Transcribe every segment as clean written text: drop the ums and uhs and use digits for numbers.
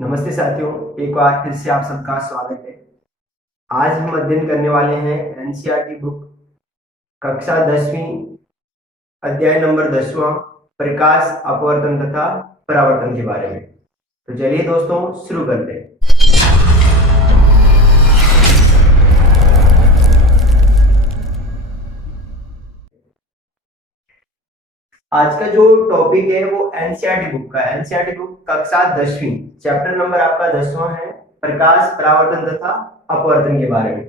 नमस्ते साथियों, एक बार फिर से आप सबका स्वागत है। आज हम अध्ययन करने वाले हैं एनसीईआरटी बुक कक्षा 10वीं अध्याय नंबर 10वां प्रकाश अपवर्तन तथा परावर्तन के बारे में। तो चलिए दोस्तों शुरू करते हैं। आज का जो टॉपिक है वो एनसीईआरटी बुक का है। एनसीईआरटी बुक कक्षा 10वीं, चैप्टर नंबर आपका 10वां है, प्रकाश परावर्तन तथा अपवर्तन के बारे में।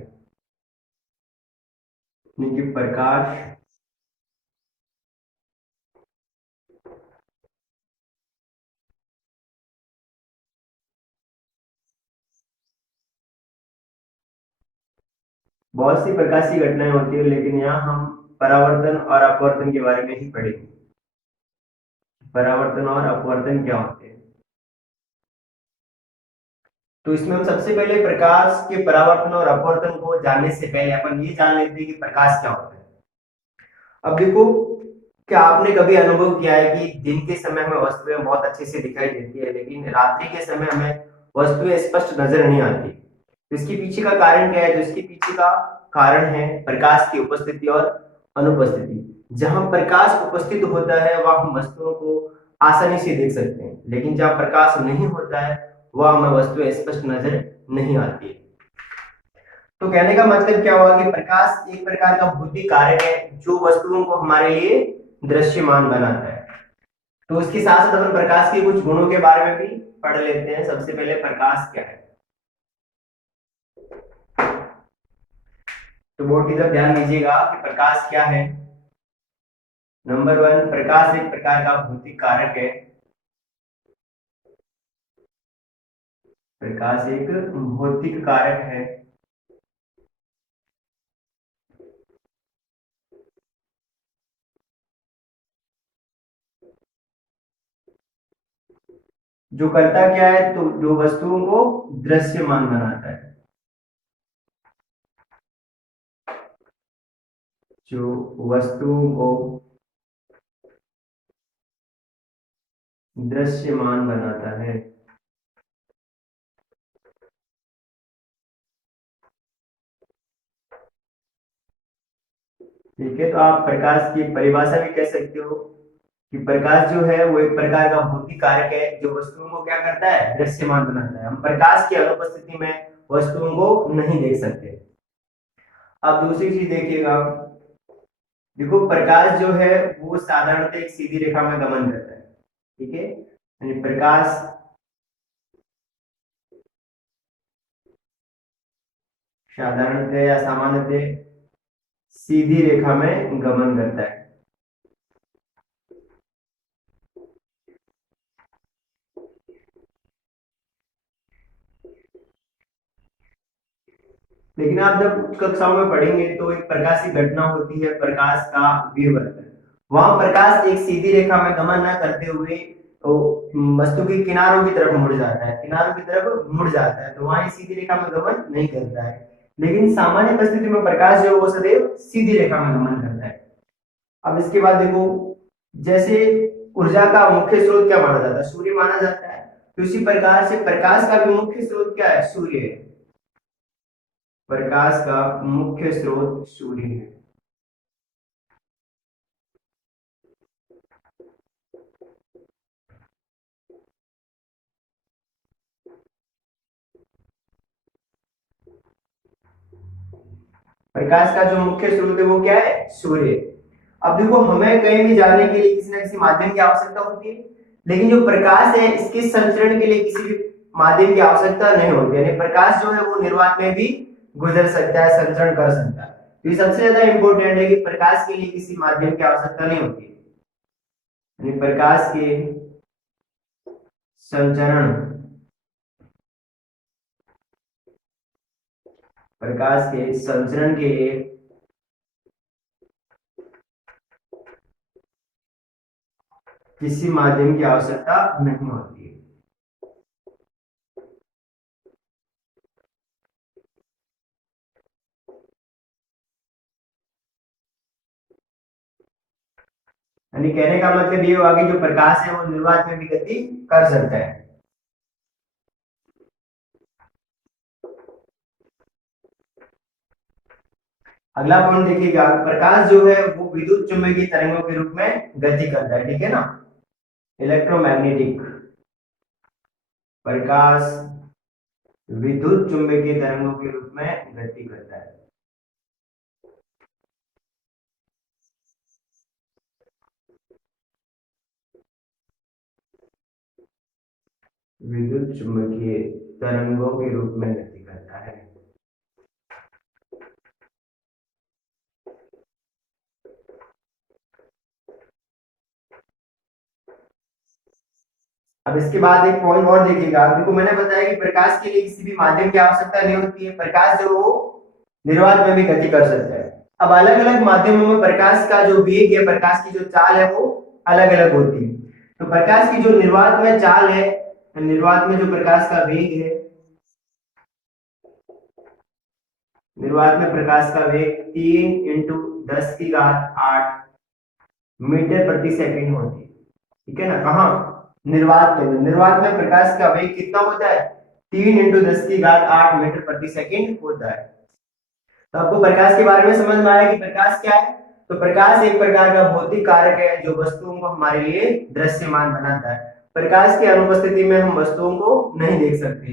यानी कि प्रकाश बहुत सी प्रकार की घटनाएं होती है, लेकिन यहाँ हम परावर्तन और अपवर्तन के बारे में ही पढ़ेंगे। परावर्तन और अपवर्तन क्या होते हैं, तो इसमें हम सबसे पहले प्रकाश के परावर्तन और अपवर्तन को जानने से पहले अपन ये जान लेते हैं कि प्रकाश क्या होता है। अब देखो, क्या आपने कभी अनुभव किया है कि दिन के समय हमें वस्तुएं बहुत अच्छे से दिखाई देती है, लेकिन रात्रि के समय हमें वस्तुएं स्पष्ट नजर नहीं आती। तो इसके पीछे का कारण क्या है? जो इसके पीछे का कारण है प्रकाश की उपस्थिति और अनुपस्थिति। जहां प्रकाश उपस्थित होता है वह हम वस्तुओं को आसानी से देख सकते हैं, लेकिन जहां प्रकाश नहीं होता है वह हमें वस्तुएं स्पष्ट नजर नहीं आती है। तो कहने का मतलब क्या हुआ कि प्रकाश एक प्रकार का भौतिक कार्य है जो वस्तुओं को हमारे लिए दृश्यमान बनाता है। तो उसके साथ साथ अपन प्रकाश के कुछ गुणों के बारे में भी पढ़ लेते हैं। सबसे पहले प्रकाश क्या है, तो बोर्ड की तरफ ध्यान दीजिएगा कि प्रकाश क्या है। नंबर 1, प्रकाश एक प्रकार का भौतिक कारक है। प्रकाश एक भौतिक कारक है जो करता क्या है, तो जो वस्तुओं को दृश्यमान बनाता है। जो वस्तुओं को दृश्यमान बनाता है। ठीक है, तो आप प्रकाश की परिभाषा भी कह सकते हो कि प्रकाश जो है वो एक प्रकार का भौतिक कारक है जो वस्तुओं को क्या करता है, दृश्यमान बनाता है। हम प्रकाश की अनुपस्थिति में वस्तुओं को नहीं देख सकते। अब दूसरी चीज देखिएगा, देखो प्रकाश जो है वो साधारणतः एक सीधी रेखा में गमन करता है। ठीक है, यानी प्रकाश साधारणतः या सामान्यतः सीधी रेखा में गमन करता है। लेकिन आप जब कक्षाओं में पढ़ेंगे तो एक प्रकाश की घटना होती है, प्रकाश का विवर्तन। वहां प्रकाश एक सीधी रेखा में गमन न करते हुए तो वस्तु के किनारों की तरफ मुड़ जाता है, किनारों की तरफ मुड़ जाता है, तो वहां सीधी रेखा में गमन नहीं करता है। लेकिन सामान्य परिस्थिति में प्रकाश जो है वो सदैव सीधी रेखा में गमन करता है। अब इसके बाद देखो, जैसे ऊर्जा का मुख्य स्रोत क्या माना जाता है, सूर्य माना जाता है। तो इसी प्रकार से प्रकाश का भी मुख्य स्रोत क्या है, सूर्य है। प्रकाश का मुख्य स्रोत सूर्य है। प्रकाश का जो मुख्य स्रोत है वो क्या है, सूर्य। अब देखो, हमें कहीं भी जाने के लिए किसी न किसी माध्यम की आवश्यकता होती है, लेकिन जो प्रकाश है इसके संचरण के लिए किसी भी माध्यम की आवश्यकता नहीं होती। यानी प्रकाश जो है वो निर्वात में भी गुजर सकता है, संचरण कर सकता है। तो ये सबसे ज्यादा इंपॉर्टेंट है कि प्रकाश के लिए किसी माध्यम की आवश्यकता नहीं होती। यानी प्रकाश के संचरण, प्रकाश के संचरण के लिए किसी माध्यम की आवश्यकता नहीं होती है। यानी कहने का मतलब ये हुआ कि जो प्रकाश है वो निर्वात में भी गति कर सकता है। अगला पॉइंट देखिएगा, प्रकाश जो है वो विद्युत चुम्बकीय तरंगों के रूप में गति करता है, ठीक है ना। इलेक्ट्रोमैग्नेटिक, प्रकाश विद्युत चुम्बकीय तरंगों के रूप में गति करता है। विद्युत चुम्बकीय तरंगों के रूप में गति करता है। अब इसके बाद एक पॉइंट और देखिएगा, देखो मैंने बताया कि प्रकाश के लिए किसी भी माध्यम की आवश्यकता नहीं होती है, प्रकाश जो वो निर्वात में भी गति कर सकता है। अब अलग अलग माध्यमों में प्रकाश का जो वेग है, प्रकाश की जो चाल है वो अलग अलग होती है। तो प्रकाश की जो निर्वात में चाल है, निर्वात में जो प्रकाश का वेग है, निर्वात में प्रकाश का वेग 3 × 10⁸ मीटर प्रति सेकंड होती है, ठीक है ना। कहाँ? निर्वात के अंदर। निर्वात में प्रकाश का वेग कितना होता है? 3 × 10⁸ मीटर प्रति सेकंड होता है। तो आपको प्रकाश के बारे में समझ में आया कि प्रकाश क्या है। तो प्रकाश एक प्रकार का भौतिक कारक है जो वस्तुओं को हमारे लिए दृश्यमान बनाता है। प्रकाश की अनुपस्थिति में हम वस्तुओं को नहीं देख सकते।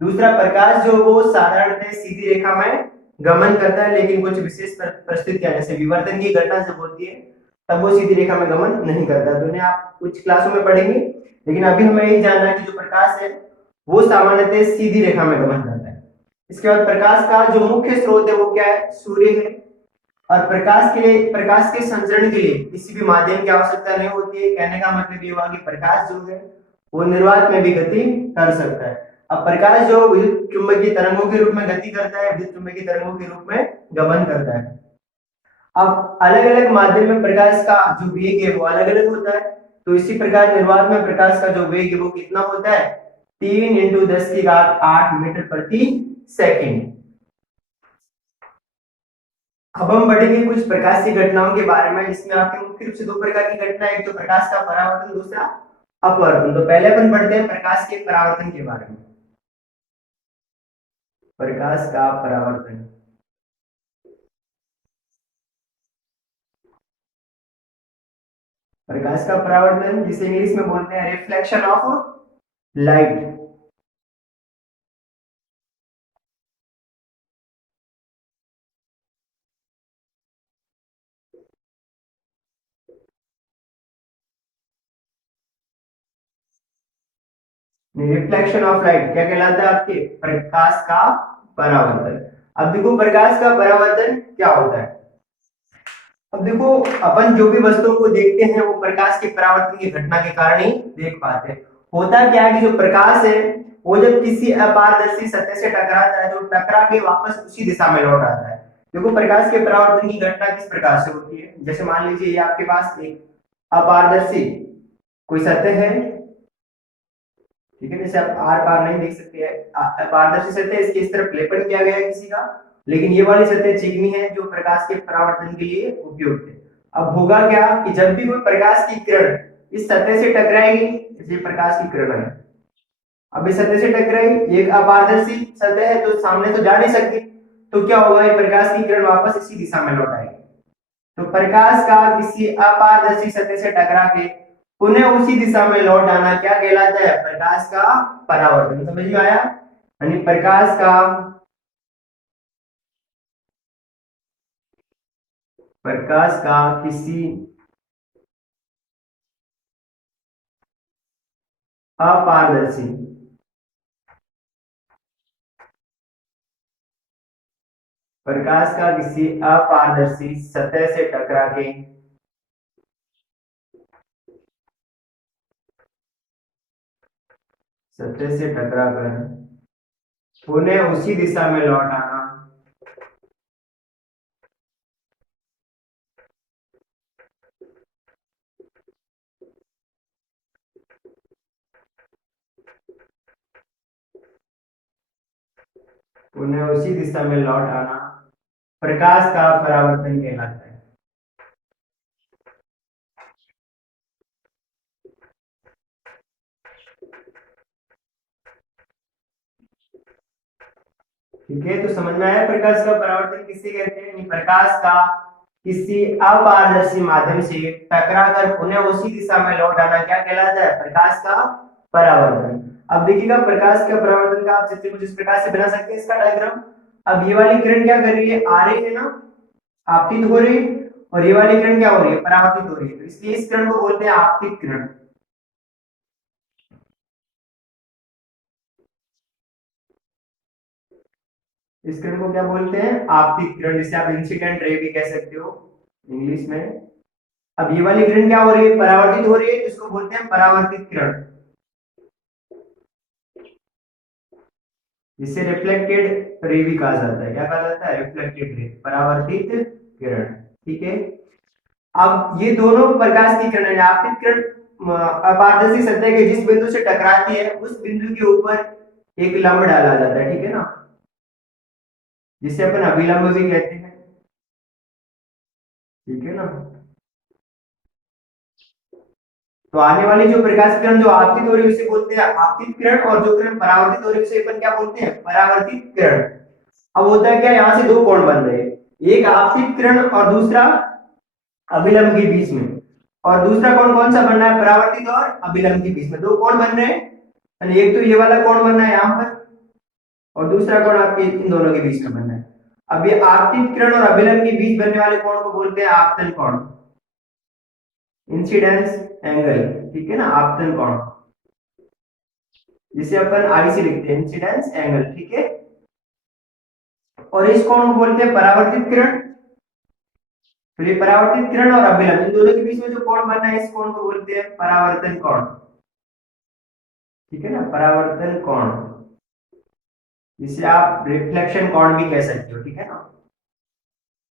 दूसरा, प्रकाश जो वो साधारणतः सीधी रेखा में गमन करता है, लेकिन कुछ विशेष परिस्थितियां जैसे विवर्तन की घटना जब होती है तब वो सीधी रेखा में गमन नहीं करता। तो इन्हें आप कुछ क्लासों में पढ़ेंगे, लेकिन अभी हमें यही जानना है कि जो प्रकाश है वो सामान्यतः सीधी रेखा में गमन करता है। इसके बाद प्रकाश का जो मुख्य स्रोत है वो क्या है? सूर्य है। और प्रकाश के लिए, प्रकाश के संचरण के लिए किसी भी माध्यम की आवश्यकता नहीं होती है। कहने का मतलब ये हुआ कि प्रकाश जो है वो निर्वात में भी गति कर सकता है। अब प्रकाश जो विद्युत चुम्बकीय तरंगों के रूप में गति करता है, विद्युत चुम्बकीय तरंगों के रूप में गमन करता है। अब अलग अलग माध्यम में प्रकाश का जो वेग है वो अलग अलग होता है। तो इसी प्रकार निर्वात में प्रकाश का जो वेग है वो कितना होता है? 3 × 10⁸ मीटर प्रति सेकंड। अब हम बढ़ेंगे कुछ प्रकाश की घटनाओं के बारे में, जिसमें आपके मुख्य रूप से दो प्रकार की घटना, एक तो प्रकाश का परावर्तन, दूसरा अपवर्तन। तो पहले अपन पढ़ते हैं प्रकाश के परावर्तन के बारे में। प्रकाश का परावर्तन, प्रकाश का परावर्तन जिसे इंग्लिश में बोलते हैं reflection of light. Reflection of light क्या कहलाता है? आपके प्रकाश का परावर्तन। अब देखो प्रकाश का परावर्तन क्या होता है। अब देखो, अपन जो भी वस्तुओं को देखते हैं वो प्रकाश के परावर्तन की घटना के कारण ही देख पाते हैं। होता क्या है कि जो प्रकाश है वो जब किसी अपारदर्शी सतह से टकराता है तो टकरा के वापस उसी दिशा में लौट आता है। देखो प्रकाश के परावर्तन की घटना किस प्रकार से होती है। जैसे मान लीजिए ये आपके पास एक अपारदर्शी कोई सतह है, ठीक है, जैसे आप आर पार नहीं देख सकते हैं, पारदर्शी सतह, इसके इस तरफ लेपन किया गया है किसी का, लेकिन ये वाली सतह चिकनी है जो प्रकाश के परावर्तन के लिए उपयुक्त है। अब होगा क्या कि जब भी कोई प्रकाश की किरण इस सतह से टकराएगी, जैसे प्रकाश की किरण है, अब इस सतह से टकराएगी, ये एक अपारदर्शी सतह है तो सामने तो जा नहीं सकती, तो क्या होगा, ये प्रकाश की किरण वापस इसी दिशा में लौट आएगी। तो प्रकाश का किसी अपारदर्शी सतह से टकरा के पुनः उसी दिशा में लौट आना क्या कहलाता है? प्रकाश का परावर्तन। समझ में आया? यानी प्रकाश का किसी अपारदर्शी प्रकाश का किसी अपारदर्शी सतह से टकरा के सतह से टकराकर पुनः उसी दिशा में लौट आना पुनः उसी दिशा में लौट आना प्रकाश का परावर्तन कहलाता है। ठीक है, तो समझ में आया प्रकाश का परावर्तन किसे कहते हैं? प्रकाश का किसी अपारदर्शी माध्यम से टकराकर पुनः उसी दिशा में लौट आना क्या कहलाता है? प्रकाश का परावर्तन। अब देखिएगा प्रकाश का परावर्तन का आप चित्र कुछ इस प्रकार से बना सकते हैं इसका डायग्राम। अब ये वाली किरण क्या कर रही है? आ रही है ना, आपतित हो रही है, और ये वाली किरण क्या हो रही है? परावर्तित हो रही है, तो इसलिए इस किरण को बोलते हैं आपतित किरण। इस किरण को क्या बोलते हैं? आपतित किरण, जिसे आप इंसिडेंट रे भी कह सकते हो इंग्लिश में। अब ये वाली किरण क्या हो रही है? परावर्तित हो रही है, इसको बोलते हैं परावर्तित किरण, जिसे रिफ्लेक्टेड रे भी कहा जाता है। क्या कहा जाता है? रिफ्लेक्टेड रे, परावर्तित किरण। ठीक है, अब ये दोनों प्रकाश की किरण, आपतित किरण अपारदर्शी सतह के जिस बिंदु से टकराती है उस बिंदु के ऊपर एक लंब डाला जाता है, ठीक है ना, जिसे अपन अभिलंब भी कहते हैं। ठीक है ना, तो आने वाली जो प्रकाश किरण जो आपतित हो रही है उसे बोलते हैं आपतित किरण, और जो किरण परावर्तित हो रही है उसे अपन क्या बोलते हैं? परावर्तित किरण। अब होता है क्या, यहाँ से दो कोण बन रहे हैं, एक आपतित किरण और दूसरा अभिलंब के बीच में। और दूसरा कोण कौन सा बन रहा है? परावर्तित और अभिलंब के बीच में दो कोण बन रहे हैं। एक तो ये वाला कोण बन रहा है यहाँ पर, और दूसरा कोण आपके इन दोनों के बीच में बन रहा है। अब ये आपतित किरण और अभिलंब के बीच बनने वाले कोण को बोलते हैं आपतन कोण, इंसिडेंस एंगल। ठीक है ना, आपतन कोण, जिसे अपन आई से लिखते हैं, इंसिडेंस एंगल। ठीक है, और इस कोण को बोलते हैं परावर्तित किरण। तो ये परावर्तित किरण और अभिलंब इन दोनों के बीच में जो कोण बन रहा है इस कोण को बोलते हैं परावर्तन कोण। ठीक है ना, परावर्तन कोण, जिसे आप रिफ्लेक्शन कोण भी कह सकते हो। ठीक है ना,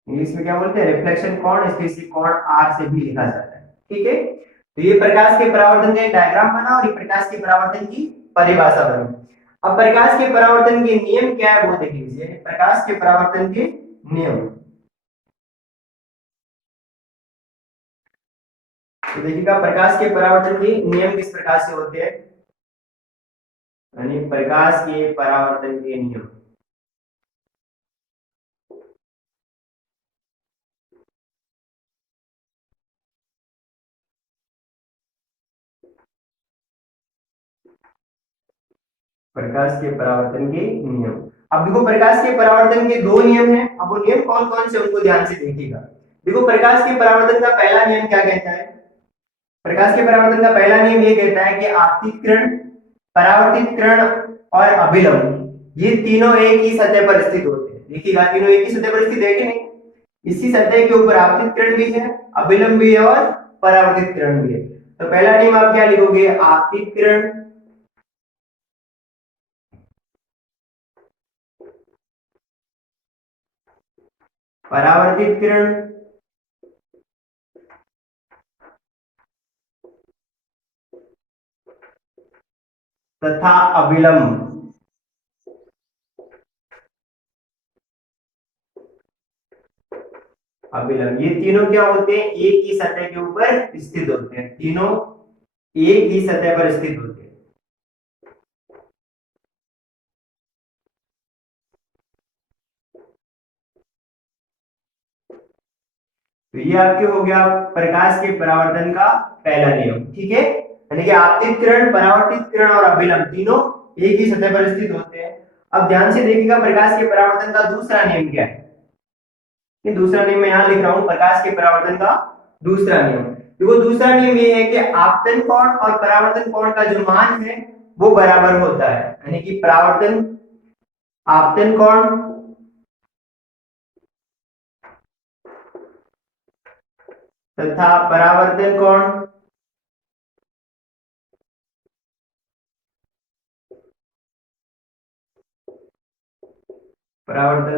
इंग्लिश में क्या बोलते हैं? रिफ्लेक्शन कोण, इसलिए इसे कोण आर से भी लिखा जाता है। ठीक है, तो ये प्रकाश के परावर्तन का एक डायग्राम बना, और ये प्रकाश के परावर्तन की परिभाषा बनी। अब प्रकाश के परावर्तन के नियम क्या है वो देख लीजिए। प्रकाश के परावर्तन के नियम, तो देखिएगा प्रकाश के परावर्तन के नियम किस प्रकार से होते हैं, यानी प्रकाश के परावर्तन के नियम। प्रकाश के परावर्तन के नियम, अब देखो प्रकाश के परावर्तन के दो नियम हैं। अब वो नियम कौन कौन से उनको ध्यान से देखिएगा। देखो प्रकाश के परावर्तन का पहला नियम क्या कहता है? प्रकाश के परावर्तन का पहला नियम ये कहता है कि आपतित किरण, परावर्तित किरण और अभिलंब ये तीनों एक ही सतह पर स्थित होते हैं। देखिएगा तीनों एक ही सतह पर स्थित है कि नहीं? इसी सतह के ऊपर आपतित किरण भी है, अभिलंब भी है और परावर्तित किरण भी है। तो पहला नियम आप क्या लिखोगे? आपतित किरण, परावर्तित किरण तथा अभिलंब अभिलंब ये तीनों क्या होते हैं? एक ही सतह के ऊपर स्थित होते हैं। तीनों एक ही सतह पर स्थित होते हैं। तो ये आपके हो गया प्रकाश के परावर्तन का पहला नियम। ठीक है, यानी कि आपतित किरण, परावर्तित किरण और अभिलंब तीनों एक ही सतह पर स्थित होते हैं। अब ध्यान से देखिएगा प्रकाश के परावर्तन का दूसरा नियम क्या है। ये दूसरा नियम मैं यहां लिख रहा हूं, प्रकाश के परावर्तन का दूसरा नियम। देखो दूसरा नियम ये है कि आपतन कोण और परावर्तन कोण का जो मान है वो बराबर होता है। यानी कि परावर्तन आपतन कोण तथा परावर्तन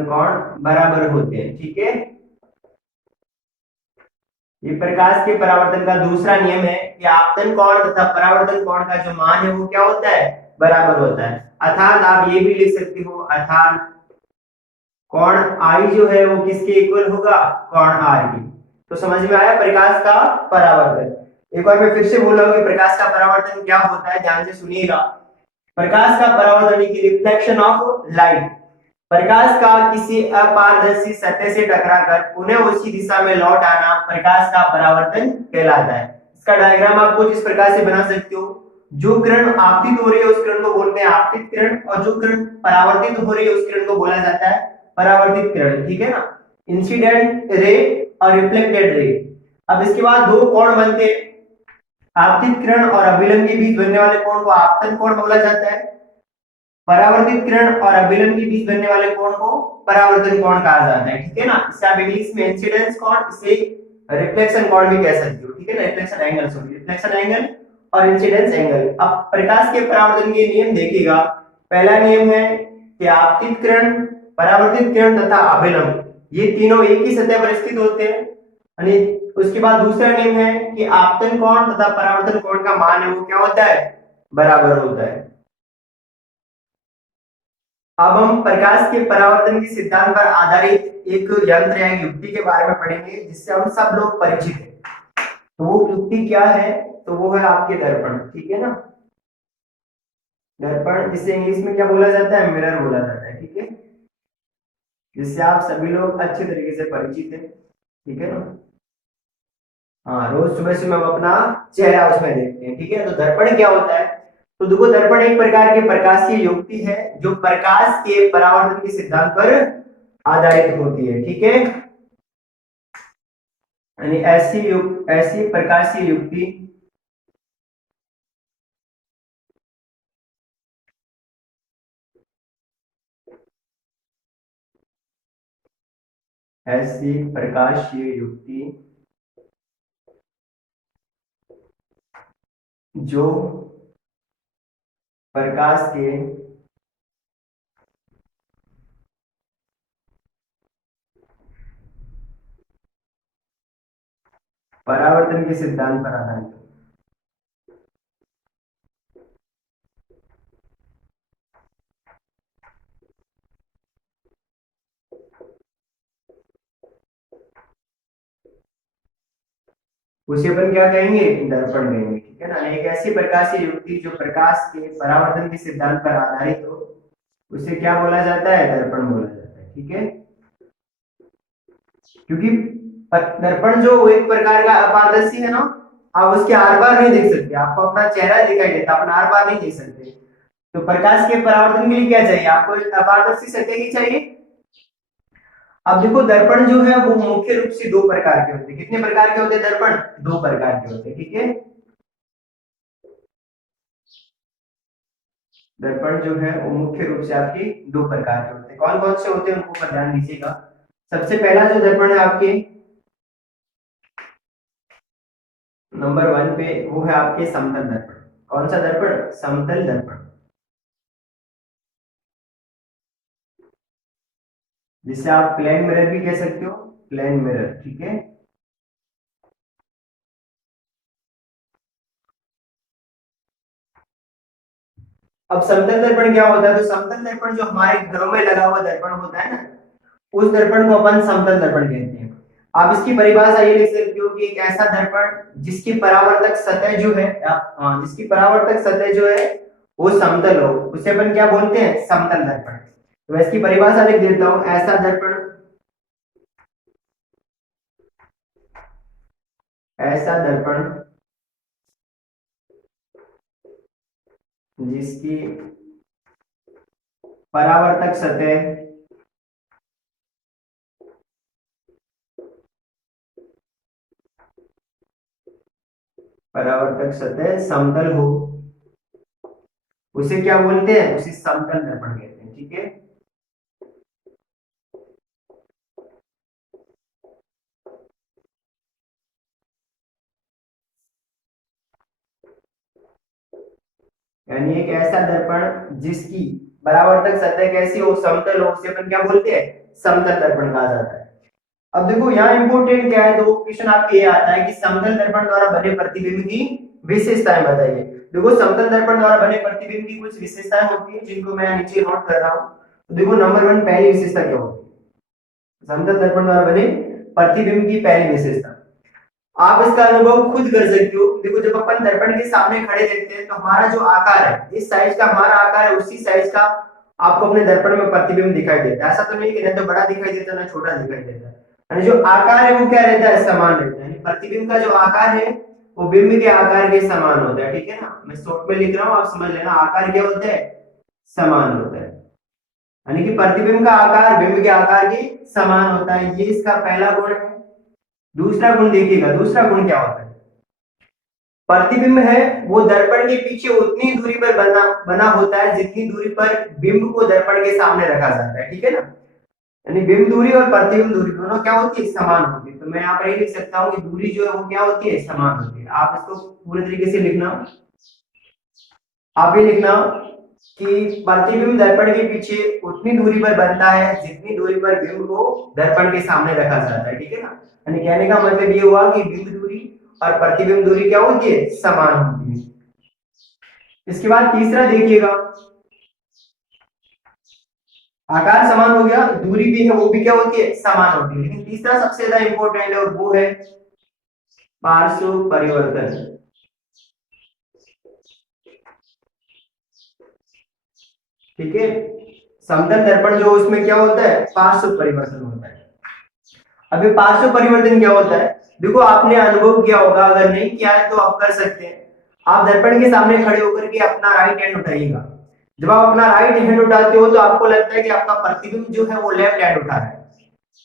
कोण बराबर होते हैं। ठीक है, ये प्रकाश के परावर्तन का दूसरा नियम है कि आपतन कोण तथा परावर्तन कोण का जो मान है वो क्या होता है? बराबर होता है। अर्थात आप ये भी लिख सकते हो, अर्थात कोण आई जो है वो किसके इक्वल होगा? कोण आर की। तो समझ में आया प्रकाश का परावर्तन। एक बार मैं फिर से बोल रहा हूं कि प्रकाश का परावर्तन क्या होता है, ध्यान से सुनिएगा। प्रकाश का परावर्तन की रिफ्लेक्शन ऑफ लाइट, प्रकाश का किसी अपारदर्शी सतह से टकराकर पुनः उसी दिशा में लौट आना प्रकाश का परावर्तन कहलाता है। इसका डायग्राम आप कुछ इस प्रकार से बना सकते हो। जो किरण आपतित हो रही है उस किरण को बोलते हैं आपतित किरण, और जो किरण परावर्तित हो रही है उस किरण को बोला जाता है परावर्तित किरण, ठीक है ना। इंसिडेंट रे और रिफ्लेक्टेड रे। अब इसके बाद दो कोण बनते हैं, आपतित किरण और अभिलंब के बीच बनने वाले कोण को आपतन कोण बोला जाता है, परावर्तित किरण और अभिलंब के बीच बनने वाले कोण को परावर्तन कोण कहा जाता है, ठीक है ना। इसे आप इंग्लिश में इंसिडेंस कोण, इसे रिफ्लेक्शन कोण भी कह सकते हो, ठीक है ना। Reflection angle, sorry, reflection angle और इंसिडेंस एंगल। अब प्रकाश के परावर्तन के नियम देखिएगा। पहला नियम है कि आपतित किरण, परावर्तित किरण तथा अभिलंब ये तीनों एक ही सतह पर स्थित होते हैं। उसके बाद दूसरा नियम है कि आपतन कोण तथा परावर्तन कोण का मान है वो क्या होता है, बराबर होता है। अब हम प्रकाश के परावर्तन के सिद्धांत पर आधारित एक यंत्र या युक्ति के बारे में पढ़ेंगे जिससे हम सब लोग परिचित हैं। तो वो युक्ति क्या है, तो वो है आपके दर्पण, ठीक है ना। दर्पण जिसे इंग्लिश में क्या बोला जाता है, मिरर बोला जाता है, ठीक है, जिससे आप सभी लोग अच्छे तरीके से परिचित हैं, ठीक है ना। हाँ, रोज सुबह सुबह हम अपना चेहरा उसमें देखते हैं, ठीक है। तो दर्पण क्या होता है, तो देखो दर्पण एक प्रकार की प्रकाशीय युक्ति है जो प्रकाश के परावर्तन के सिद्धांत पर आधारित होती है, ठीक है। यानी ऐसी प्रकाशीय युक्ति ऐसी प्रकाशीय युक्ति जो प्रकाश के परावर्तन के सिद्धांत पर आधारित है। उसे अपन क्या कहेंगे, दर्पण कहेंगे, ठीक है ना। एक ऐसी प्रकाशीय युक्ति जो प्रकाश के परावर्तन के सिद्धांत पर आधारित हो उसे क्या बोला जाता है, दर्पण बोला जाता है, ठीक है। क्योंकि दर्पण जो एक प्रकार का अपारदर्शी है ना, आप उसके आर पार नहीं देख सकते, आपको अपना चेहरा दिखाई देता, अपना आर पार नहीं देख सकते। तो प्रकाश के परावर्तन के लिए क्या चाहिए, आपको अपारदर्शी सतह ही चाहिए। अब देखो दर्पण जो है वो मुख्य रूप से दो प्रकार के होते हैं। कितने प्रकार के होते हैं दर्पण, दो प्रकार के होते हैं, ठीक है। दर्पण जो है वो मुख्य रूप से आपके दो प्रकार के होते हैं। कौन कौन से होते हैं उनको पर ध्यान दीजिएगा। सबसे पहला जो दर्पण है आपके नंबर 1 पे, वो है आपके समतल दर्पण। कौन सा दर्पण, समतल दर्पण, जिसे आप प्लेन मिरर भी कह सकते हो, प्लेन मिरर, ठीक है। अब समतल दर्पण क्या होता है, तो समतल दर्पण जो हमारे घरों में लगा हुआ दर्पण होता है ना, उस दर्पण को अपन समतल दर्पण कहते हैं। आप इसकी परिभाषा ये लिख सकते हो कि एक ऐसा दर्पण जिसकी परावर्तक सतह जो है, जिसकी परावर्तक सतह जो है वो समतल हो, उसे अपन क्या बोलते हैं, समतल दर्पण। तो मैं इसकी परिभाषा लिख देता हूं, ऐसा दर्पण जिसकी परावर्तक सतह समतल हो, उसे क्या बोलते हैं, उसे समतल दर्पण कहते हैं, ठीक है। यानी एक ऐसा दर्पण जिसकी परावर्तक सतह कैसी हो, समतल हो, उसे अपन क्या बोलते हैं, समतल दर्पण कहा जाता है। अब देखो यहाँ इंपोर्टेंट क्या है, तो क्वेश्चन आपके ये आता है कि समतल दर्पण द्वारा बने प्रतिबिंब की विशेषताएं बताइए। देखो समतल दर्पण द्वारा बने प्रतिबिंब की कुछ विशेषताएं होती है जिनको मैं नीचे नोट कर रहा हूँ। तो देखो नंबर 1 पहली विशेषता क्या होती है, समतल दर्पण द्वारा बने प्रतिबिंब की पहली विशेषता, आप इसका अनुभव खुद कर सकते हो। देखो जब अपन दर्पण के सामने खड़े देखते हैं तो हमारा जो आकार है, जिस साइज का हमारा आकार है उसी साइज का आपको अपने दर्पण में प्रतिबिंब दिखाई देता है। ऐसा तो नहीं कि ना तो बड़ा दिखाई देता है ना छोटा दिखाई देता है। यानी जो आकार है वो क्या रहता है, समान रहता है। प्रतिबिंब का जो आकार है वो बिंब के आकार के समान होता है, ठीक है ना। मैं शॉर्ट में लिख रहा हूँ, आप समझ लेना, आकार क्या होता है, समान होता है। यानी कि प्रतिबिंब का आकार बिंब के आकार के समान होता है, ये इसका पहला गुण है। दूसरा गुण देखिएगा, दूसरा गुण क्या होता है, प्रतिबिंब है वो दर्पण के पीछे उतनी दूरी पर बना होता है जितनी दूरी पर बिंब को दर्पण के सामने रखा जाता है, ठीक है ना। यानी बिंब दूरी और प्रतिबिंब दूरी दोनों क्या होती है, समान होती है। तो मैं यहाँ पर ये लिख सकता हूँ कि दूरी जो है वो क्या होती है, समान होती है। आप इसको पूरे तरीके से लिखना, आप ये लिखना कि प्रतिबिंब दर्पण के पीछे उतनी दूरी पर बनता है जितनी दूरी पर बिंब को दर्पण के सामने रखा जाता है, ठीक है ना। यानी कहने का मतलब ये हुआ कि बिंब दूरी और प्रतिबिंब दूरी क्या होती है, समान होती है। इसके बाद तीसरा देखिएगा, आकार समान हो गया, दूरी भी है वो भी क्या होती है, समान होती है। लेकिन तीसरा सबसे ज्यादा इंपॉर्टेंट है और वो है पार्श्व परिवर्तन। ठीक है, समतल दर्पण जो उसमें क्या होता है, पार्श्व परिवर्तन होता है। अभी पार्श्व परिवर्तन क्या होता है, देखो आपने अनुभव किया होगा, अगर नहीं किया है तो आप कर सकते हैं। आप दर्पण के सामने खड़े होकर के अपना राइट हैंड उठाइएगा। जब आप अपना राइट हैंड उठाते हो तो आपको लगता है कि आपका प्रतिबिंब जो है वो लेफ्ट हैंड उठा रहा है,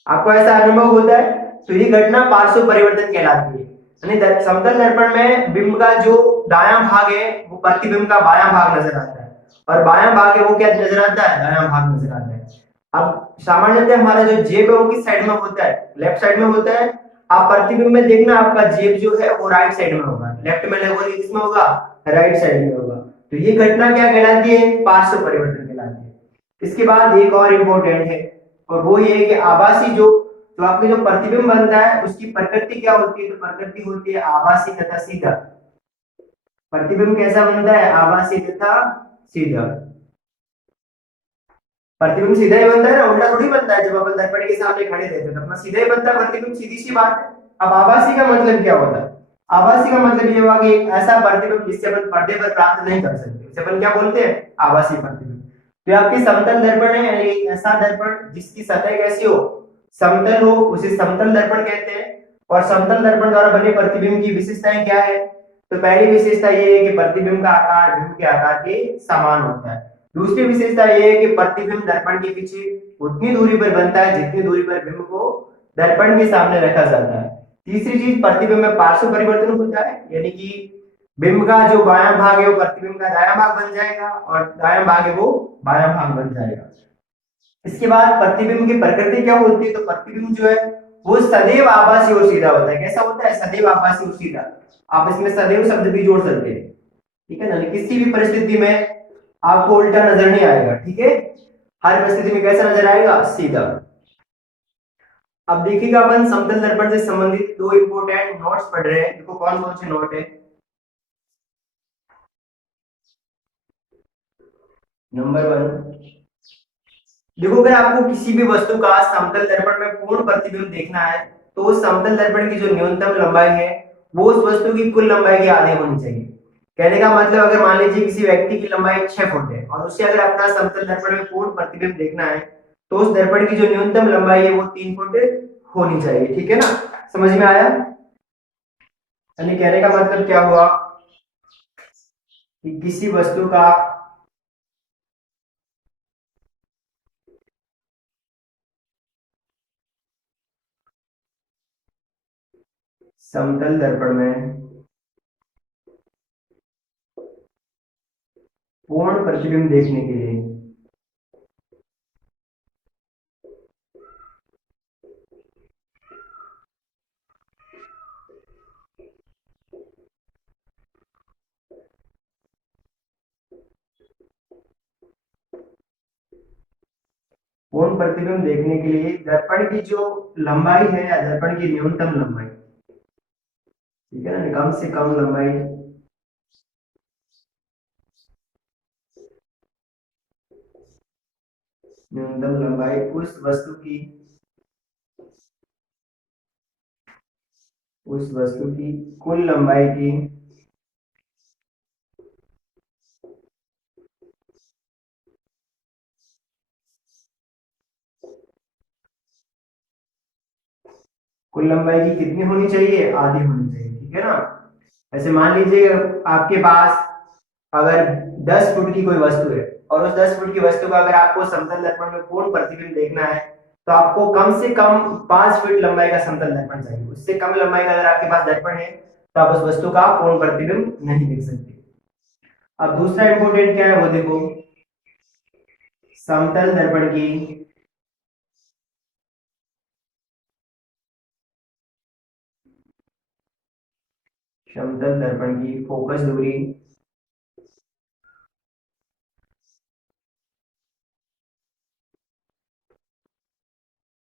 आपको ऐसा अनुभव होता है। तो ये घटना पार्श्व परिवर्तन कहलाती है। यानी समतल दर्पण में बिंब का जो दायां भाग है वो प्रतिबिंब का बायां भाग नजर आता है, और बायां भाग है वो क्या नजर आता है, दायां भाग नजर आता है। अब सामान्यतः हमारा जो जेब है वो किस साइड में होता है, लेफ्ट साइड में होता है। आप प्रतिबिंब में देखना आपका जेब जो है वो राइट साइड में होगा, लेफ्ट में लगोगे किसमें होगा, राइट साइड में होगा। तो ये घटना क्या कहलाती है, पार्श्व परिवर्तन कहलाती है। इसके बाद एक और इंपॉर्टेंट है, और वो ये है कि आभासी जो आपके जो प्रतिबिंब बनता है उसकी प्रकृति क्या होती है, तो प्रकृति होती है आभासी तथा सीधा। प्रतिबिंब कैसा बनता है, आभासी तथा सीधा। प्रतिबिंब सीधा ही बनता है ना, उल्टा थोड़ी बनता है। जब अपन दर्पण के सामने खड़े रहते हैं तो अपना सीधा ही बनता है प्रतिबिंब, सीधी सी बात है। अब आभासी का मतलब क्या होता है, आभासी का मतलब ये हुआ कि एक ऐसा प्रतिबिंब जिससे अपन पर्दे पर प्राप्त नहीं कर सकते, उसे अपन क्या बोलते हैं, आभासी प्रतिबिंब। तो ये आपकी समतल दर्पण है, यानी एक ऐसा दर्पण जिसकी सतह कैसी हो, समतल हो, उसे समतल दर्पण कहते हैं। और समतल दर्पण द्वारा बने प्रतिबिंब की विशेषताएं क्या है, तो पहली विशेषता ये है कि प्रतिबिंब का आकार बिंब के आकार के समान होता है। दूसरी विशेषता यह है कि प्रतिबिंब दर्पण के पीछे उतनी दूरी पर बनता है जितनी दूरी पर बिंब को दर्पण के सामने रखा जाता है। तीसरी चीज, प्रतिबिंब में पार्श्व परिवर्तन होता है, यानी कि बिंब का जो बायां भाग है वो प्रतिबिंब का दायां भाग बन जाएगा, और दायां भाग है वो बायां भाग बन जाएगा। इसके बाद प्रतिबिंब की प्रकृति क्या होती है, तो प्रतिबिंब जो है वो सदैव आभासी और सीधा होता है। कैसा होता है, सदैव आभासी और सीधा। आप इसमें सदैव शब्द भी जोड़ सकते हैं, ठीक है ना। किसी भी परिस्थिति में आपको उल्टा नजर नहीं आएगा, ठीक है। हर परिस्थिति में कैसा नजर आएगा, सीधा। अब देखिएगा अपन समतल दर्पण से संबंधित दो इंपोर्टेंट नोट्स पढ़ रहे हैं। देखो कौन कौन से नोट है। नंबर 1, देखो अगर आपको किसी भी वस्तु का समतल दर्पण में पूर्ण प्रतिबिंब देखना है तो उस समतल दर्पण की जो न्यूनतम लंबाई है वो उस वस्तु की कुल लंबाई के आधे होनी चाहिए। कहने का मतलब, अगर मान लीजिए किसी व्यक्ति की लंबाई 6 फुट है और उसे अगर अपना समतल दर्पण में पूर्ण प्रतिबिंब देखना है तो उस दर्पण की जो न्यूनतम लंबाई है वो 3 फुट होनी चाहिए, ठीक है ना। समझ में आया, यानी कहने का मतलब क्या हुआ कि किसी वस्तु का समतल दर्पण में पूर्ण प्रतिबिंब देखने के लिए पूर्ण प्रतिबिंब देखने के लिए दर्पण की जो लंबाई है या दर्पण की न्यूनतम लंबाई, ठीक है ना, कम से कम लंबाई, न्यूनतम लंबाई उस वस्तु की कुल लंबाई की कुल लंबाई की कितनी होनी चाहिए, आधी होनी चाहिए, ठीक है ना। ऐसे मान लीजिए आपके पास अगर 10 फुट की कोई वस्तु है और उस 10 फुट की वस्तु का अगर आपको समतल दर्पण में पूर्ण प्रतिबिंब देखना है तो आपको कम से कम 5 फीट लंबाई का समतल दर्पण चाहिए। उससे कम लंबाई का अगर आपके पास दर्पण है तो आप उस वस्तु का पूर्ण प्रतिबिंब नहीं देख सकते। अब दूसरा इंपॉर्टेंट क्या है वो देखो, समतल दर्पण की समतल दर्पण की फोकस दूरी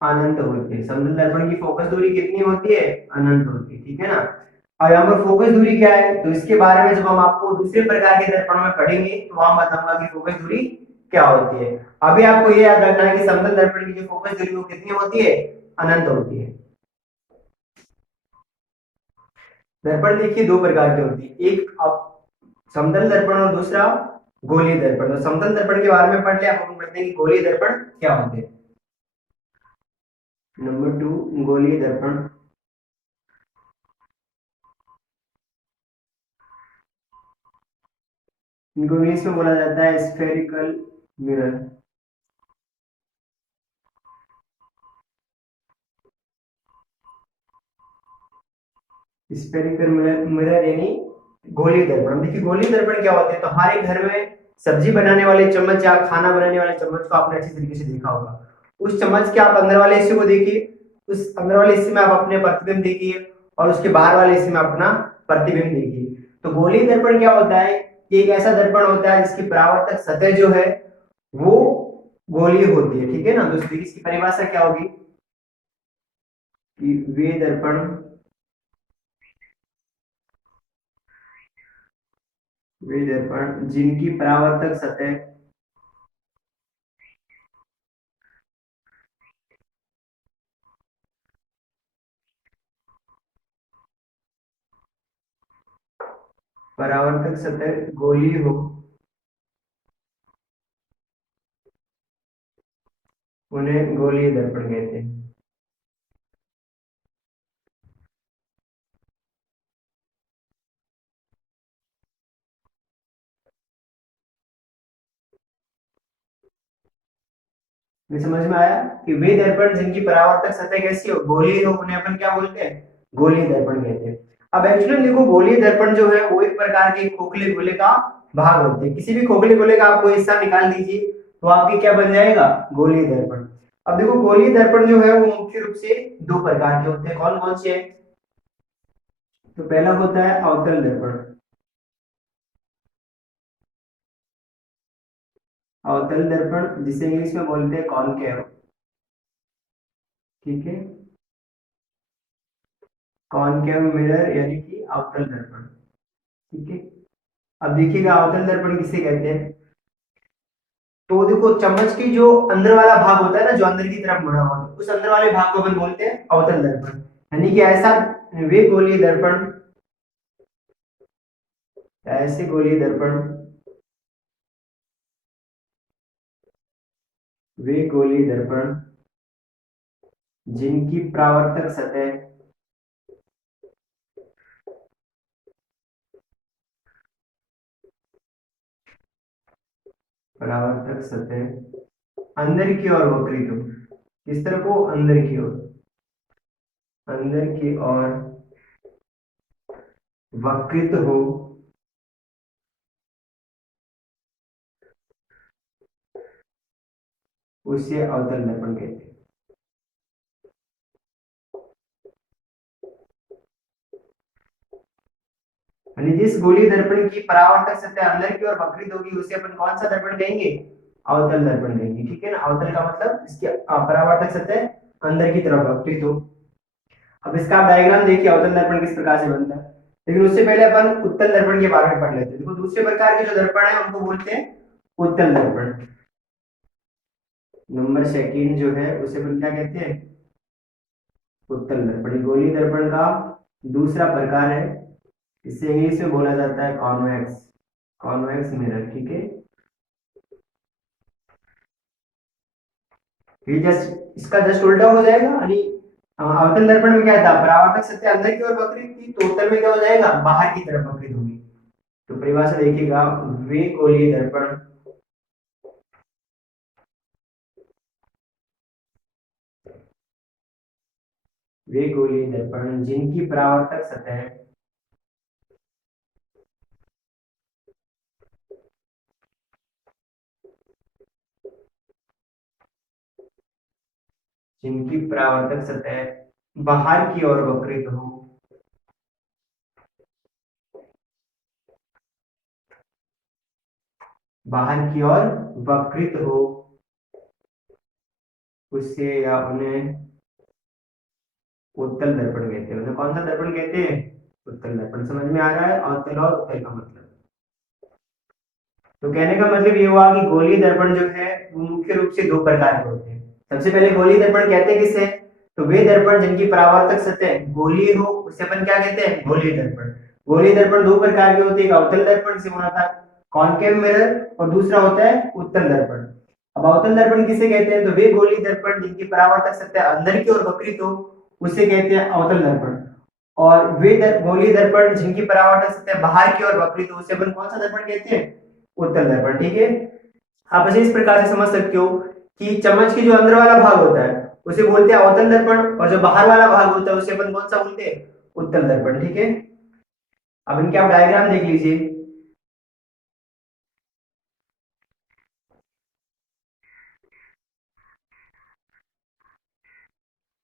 अनंत होती है। समतल दर्पण की फोकस दूरी कितनी होती है, अनंत होती है, ठीक है ना। और यहाँ पर फोकस दूरी क्या है, तो इसके बारे में जब हम आपको दूसरे प्रकार के दर्पण में पढ़ेंगे तो वहां बताऊंगा कि फोकस दूरी क्या होती है। अभी आपको ये याद रखना है कि समतल दर्पण की जो फोकस दूरी वो कितनी होती है, अनंत होती है। दर्पण देखिए दो प्रकार के होती है, एक समतल दर्पण और दूसरा गोलीय दर्पण। तो समतल दर्पण के बारे में पढ़ लिया, अब हम पढ़ते हैं कि गोलीय दर्पण क्या होते हैं। नंबर 2, गोलीय दर्पण। इनको इंग्लिश में बोला जाता है स्फेरिकल मिरर। स्फेरिकल मिरर यानी गोलीय दर्पण। देखिए गोलीय दर्पण क्या होते हैं, तो हमारे घर में सब्जी बनाने वाले चम्मच या खाना बनाने वाले चम्मच को आपने अच्छी तरीके से देखा होगा। उस चम्मच के आप अंदर वाले हिस्से को देखिए, उस अंदर वाले हिस्से में आप अपने प्रतिबिंब देखिए और उसके बाहर वाले हिस्से में अपना प्रतिबिंब देखिए। तो गोलीय दर्पण क्या होता है, ये एक ऐसा दर्पण होता है जिसकी परावर्तक सतह जो है वो गोलीय होती है, ठीक है ना। तो इसकी परिभाषा क्या होगी कि वे दर्पण जिनकी परावर्तक सतह गोलीय हो उन्हें गोलीय दर्पण कहते हैं। ये समझ में आया कि वे दर्पण जिनकी परावर्तक सतह कैसी हो, गोलीय हो, उन्हें अपन क्या बोलते हैं, गोलीय दर्पण कहते हैं। अब एक्चुअली देखो गोलीय दर्पण जो है वो एक प्रकार के खोखले गोले का भाग होते हैं। किसी भी खोखले गोले का आपको हिस्सा निकाल दीजिए तो आपके क्या बन जाएगा, गोलीय दर्पण। अब देखो गोलीय दर्पण जो है वो मुख्य रूप से दो प्रकार के होते हैं। कौन कौन से हैं, तो पहला होता है अवतल दर्पण। अवतल दर्पण जिसे इंग्लिश में बोलते हैं कॉनकेव, ठीक है। कॉनकेव मिरर यानी कि अवतल दर्पण, ठीक है। अब देखिएगा अवतल दर्पण किसे कहते हैं, तो देखो चम्मच की जो अंदर वाला भाग होता है ना, जो अंदर की तरफ मुड़ा हुआ, उस अंदर वाले भाग को अपन बोलते हैं अवतल दर्पण। यानी कि ऐसा वे गोलीय दर्पण ऐसे गोलीय दर्पण वे गोलीय दर्पण जिनकी परावर्तक सतह अंदर की ओर वक्रित हो। किस तरफ हो, अंदर की ओर, अंदर की ओर वक्रित हो, उसे अवतल दर्पण कहते हैं। यानी जिस गोलीय दर्पण की परावर्तक सतह अंदर की ओर वक्रित होगी उसे अपन कौन सा दर्पण कहेंगे, अवतल दर्पण कहेंगे, ठीक है ना। अवतल का मतलब इसकी परावर्तक सतह अंदर की तरफ वक्रित हो। अब इसका आप डायग्राम देखिए अवतल दर्पण किस प्रकार से बनता है। लेकिन उससे पहले अपन उत्तल दर्पण के बारे में पढ़ लेते हैं। देखो दूसरे प्रकार के जो दर्पण है उनको बोलते हैं उत्तल दर्पण। नंबर सेकंड जो है उसे अपन क्या कहते हैं, उत्तल दर्पण। गोलीय दर्पण का दूसरा प्रकार है, इसे इंग्लिश में बोला जाता है कॉन्वेक्स, कॉन्वेक्स मिरर, ठीक है। ये जस्ट इसका जस्ट उल्टा हो जाएगा, यानी अवतल दर्पण में क्या था, परावर्तक सतह अंदर की ओर वक्रित थी, तो उत्तल में क्या हो जाएगा, बाहर की तरफ वक्रित होगी। तो परिभाषा देखिएगा, वे गोलीय दर्पण वे गोलीय दर्पण जिनकी परावर्तक सतह जिनकी परावर्तक सतह बाहर की ओर वक्रित हो, बाहर की ओर वक्रित हो, उससे या उन्हें उत्तल दर्पण कहते हैं। उन्हें कौन सा दर्पण कहते हैं, उत्तल दर्पण। समझ में आ रहा है अवतल और उत्तल का मतलब। तो कहने का मतलब ये हुआ कि गोलीय दर्पण जो है वो मुख्य रूप से दो प्रकार के होते हैं। सबसे पहले गोलीय दर्पण कहते हैं किसे, तो वे दर्पण जिनकी परावर्तक सतह गोलीय हो उसे अपन क्या कहते हैं, गोलीय दर्पण। गोलीय दर्पण दो प्रकार के होते हैं, एक अवतल दर्पण से बना था कॉनकेव मिरर, और दूसरा होता है उत्तल दर्पण। अब अवतल दर्पण किसे कहते हैं, तो वे गोलीय दर्पण जिनकी परावर्तक सतह अंदर की ओर वक्रित हो उसे कहते हैं अवतल दर्पण। और वे गोलीय दर्पण जिनकी परावर्तक सतह बाहर की ओर वक्रित हो उसे अपन कौन सा दर्पण कहते हैं, उत्तल दर्पण। ठीक है, आप इसे इस प्रकार से समझ सकते हो कि चम्मच की जो अंदर वाला भाग होता है उसे बोलते हैं अवतल दर्पण, और जो बाहर वाला भाग होता है उसे अपन कौन सा बोलते हैं, उत्तल दर्पण। ठीक है, अब इनके आप डायग्राम देख लीजिए।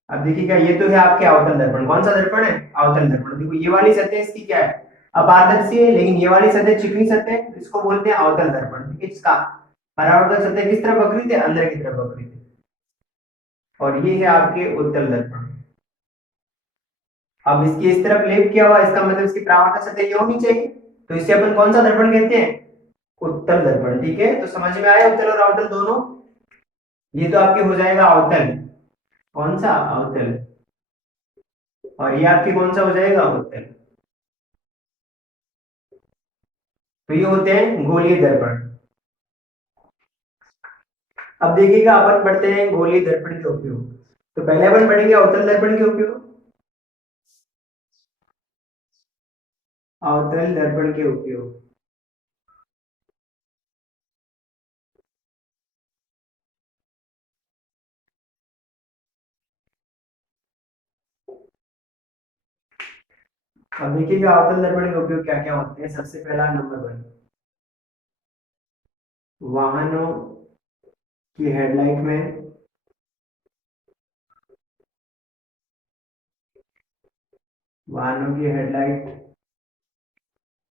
अब देखिएगा, ये तो है आपके अवतल दर्पण। कौन सा दर्पण है, अवतल दर्पण। देखो ये वाली सतह इसकी क्या है, अपारदर्शी है, लेकिन ये वाली सतह चिकनी सतह है, तो इसको बोलते हैं अवतल दर्पण। ठीक है, इसका परावर्तक सतह किस तरफ वक्रित है, अंदर की तरफ वक्रित है। और ये है आपके उत्तल दर्पण। अब इसकी इस तरफ लेप किया हुआ, इसका मतलब इसकी परावर्तक सतह ये होनी चाहिए, तो इसे अपन कौन सा दर्पण कहते हैं, उत्तल दर्पण। ठीक है, तो समझ में आया उत्तल और अवतल दोनों। ये तो आपके हो जाएगा अवतल, कौन सा, अवतल। और ये आपके कौन सा हो जाएगा, उत्तल। तो ये होते हैं गोलीय दर्पण। अब देखिएगा, अपन पढ़ते हैं गोलीय दर्पण के उपयोग। तो पहले अपन पढ़ेंगे अवतल दर्पण के उपयोग, अवतल दर्पण के उपयोग। अब देखिएगा अवतल दर्पण के उपयोग क्या क्या होते हैं। सबसे पहला नंबर 1, वाहनों की हेडलाइट में वाहनों की हेडलाइट,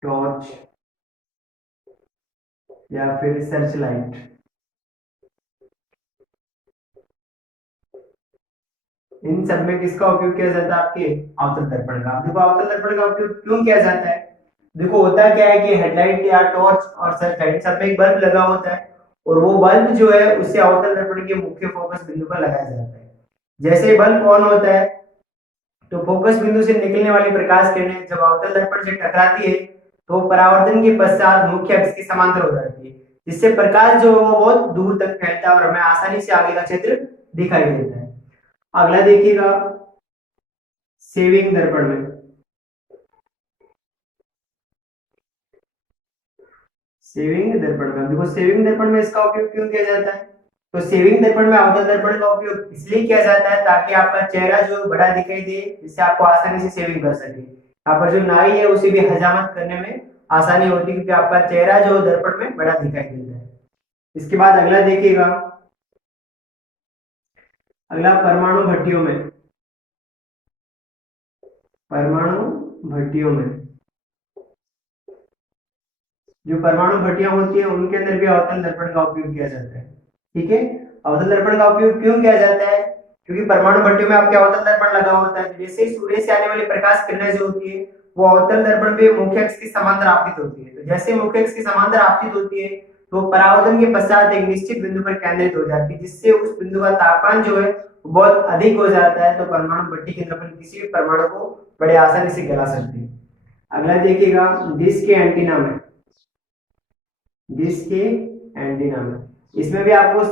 टॉर्च या फिर सर्च लाइट, इन सब में किसका उपयोग किया जाता है, आपके अवतल दर्पण का। देखो अवतल दर्पण का उपयोग क्यों किया जाता है, देखो होता क्या है कि हेडलाइट या टॉर्च और सर्च लाइट सब में एक बल्ब लगा होता है, और वो बल्ब जो है उससे अवतल दर्पण के मुख्य फोकस बिंदु पर लगाया जाता है। जैसे बल्ब ऑन होता है तो फोकस बिंदु से निकलने वाली प्रकाश किरणें जब अवतल दर्पण से टकराती है तो परावर्तन के पश्चात मुख्य अक्ष के समांतर हो जाती है, जिससे प्रकाश जो है वो बहुत दूर तक फैलता है और हमें आसानी से आगे का क्षेत्र दिखाई देता है। अगला देखिएगा, सेविंग दर्पण में सेविंग दर्पण में देखो सेविंग दर्पण में इसका उपयोग क्यों किया जाता है, तो सेविंग दर्पण में अवतल दर्पण का उपयोग इसलिए किया जाता है ताकि आपका चेहरा जो बड़ा दिखाई दे, जिससे आपको आसानी से सेविंग कर सके। यहाँ पर जो नाई है उसे भी हजामत करने में आसानी होती है, क्योंकि आपका चेहरा जो दर्पण में बड़ा दिखाई देता है। इसके बाद अगला देखिएगा, अगला परमाणु भट्टियों में परमाणु भट्टियों में जो परमाणु भट्टियां होती है उनके अंदर भी अवतल दर्पण का उपयोग किया जाता है। ठीक है, अवतल दर्पण का उपयोग क्यों किया जाता है, क्योंकि परमाणु भट्टियों में आपके अवतल दर्पण लगा होता है, तो जैसे ही सूर्य से आने वाली प्रकाश किरणें जो होती है वो अवतल दर्पण पे मुख्य अक्ष के समांतर आपतित होती है। तो जैसे मुख्य अक्ष के समांतर आपतित होती है तो परावर्तन के पश्चात एक निश्चित बिंदु पर केंद्रित हो जाती है, जिससे उस बिंदु का तापमान जो है बहुत अधिक हो जाता है। तो परमाणु भट्टी के अंदर किसी भी परमाणु को बड़े आसानी से गला सकते हैं। अगला देखिएगा, डिश के एंटीना में डिश के एंटीना में इसमें भी आपको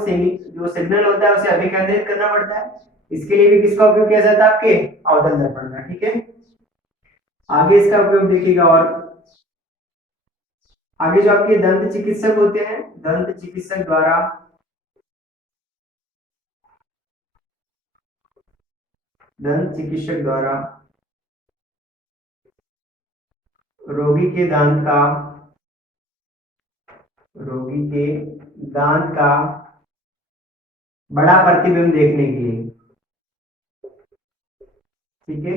जो सिग्नल होता है उसे अभिकेंद्रित करना पड़ता है, इसके लिए भी किसका उपयोग किया जाता है? आपके अवतल दर्पण का। ठीक है, आगे इसका उपयोग देखिएगा। और आगे जो आपके दंत चिकित्सक होते हैं, दंत चिकित्सक द्वारा रोगी के दांत का बड़ा प्रतिबिंब देखने के लिए। ठीक है,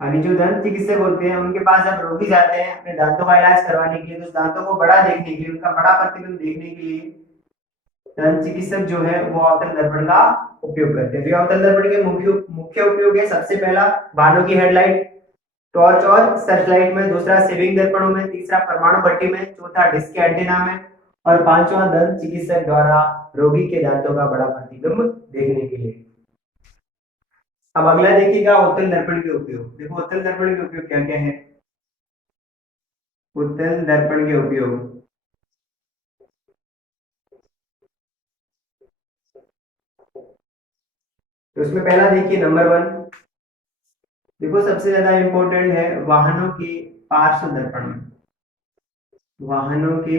अभी जो दंत चिकित्सक होते हैं उनके पास जब रोगी जाते हैं अपने दांतों का इलाज करवाने के लिए, तो उस दांतों को बड़ा देखने के लिए, उनका बड़ा प्रतिबिंब देखने के लिए दंत चिकित्सक जो है वो अवतल दर्पण का उपयोग करते हैं। तो अवतल दर्पण के मुख्य मुख्य उपयोग है, सबसे पहला वाहनों की हेडलाइट, टॉर्च और सर्च लाइट में, दूसरा सेविंग दर्पणों में, तीसरा परमाणु भट्टी में, चौथा डिस्क के एंटीना में, और पांचवा दंत चिकित्सक द्वारा रोगी के दांतों का बड़ा प्रतिबिंब देखने के लिए। अब अगला देखिएगा उत्तल दर्पण के उपयोग। देखो उत्तल दर्पण के उपयोग क्या क्या है। उत्तल दर्पण के उपयोग, तो इसमें पहला देखिए नंबर 1, देखो सबसे ज्यादा इंपॉर्टेंट है वाहनों के पार्श्व दर्पण में। वाहनों के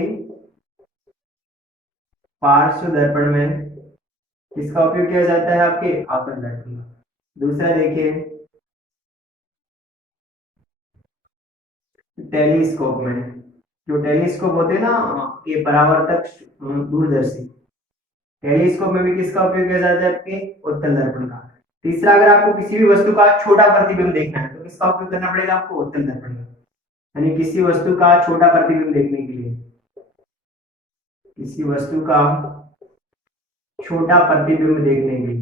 पार्श्व दर्पण में किसका उपयोग किया जाता है? आपके अवतल दर्पण का। दूसरा देखिए टेलीस्कोप में, जो टेलीस्कोप होते हैं ना, ये परावर्तक दूरदर्शी, टेलीस्कोप में भी किसका उपयोग किया जाता है? आपके उत्तल दर्पण का। तीसरा, अगर आपको किसी भी वस्तु का छोटा प्रतिबिंब देखना है तो किसका उपयोग करना पड़ेगा? आपको उत्तल दर्पण का। यानी किसी वस्तु का छोटा प्रतिबिंब देखने के लिए, किसी वस्तु का छोटा प्रतिबिंब देखने के लिए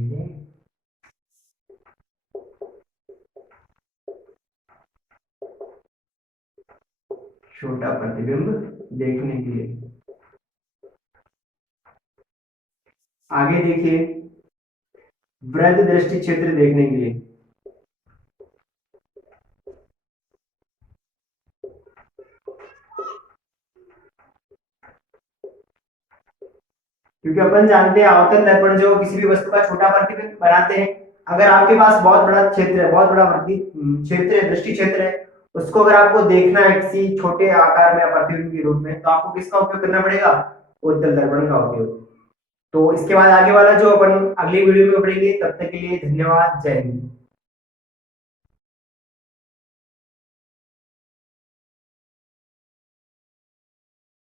छोटा प्रतिबिंब देखने के लिए। आगे देखिए वृहद दृष्टि क्षेत्र देखने के लिए। क्योंकि अपन जानते हैं अवतल दर्पण जो किसी भी वस्तु का छोटा प्रतिबिंब बनाते हैं। अगर आपके पास बहुत बड़ा क्षेत्र है, बहुत बड़ा क्षेत्र है, दृष्टि क्षेत्र है, उसको अगर आपको देखना है किसी छोटे आकार में या प्रतिबिंब के रूप में, तो आपको किसका उपयोग करना पड़ेगा? उत्तल दर्पण का उपयोग। तो इसके बाद आगे वाला जो अपन अगली वीडियो में पढ़ेंगे, तब तक के लिए धन्यवाद, जय हिंद।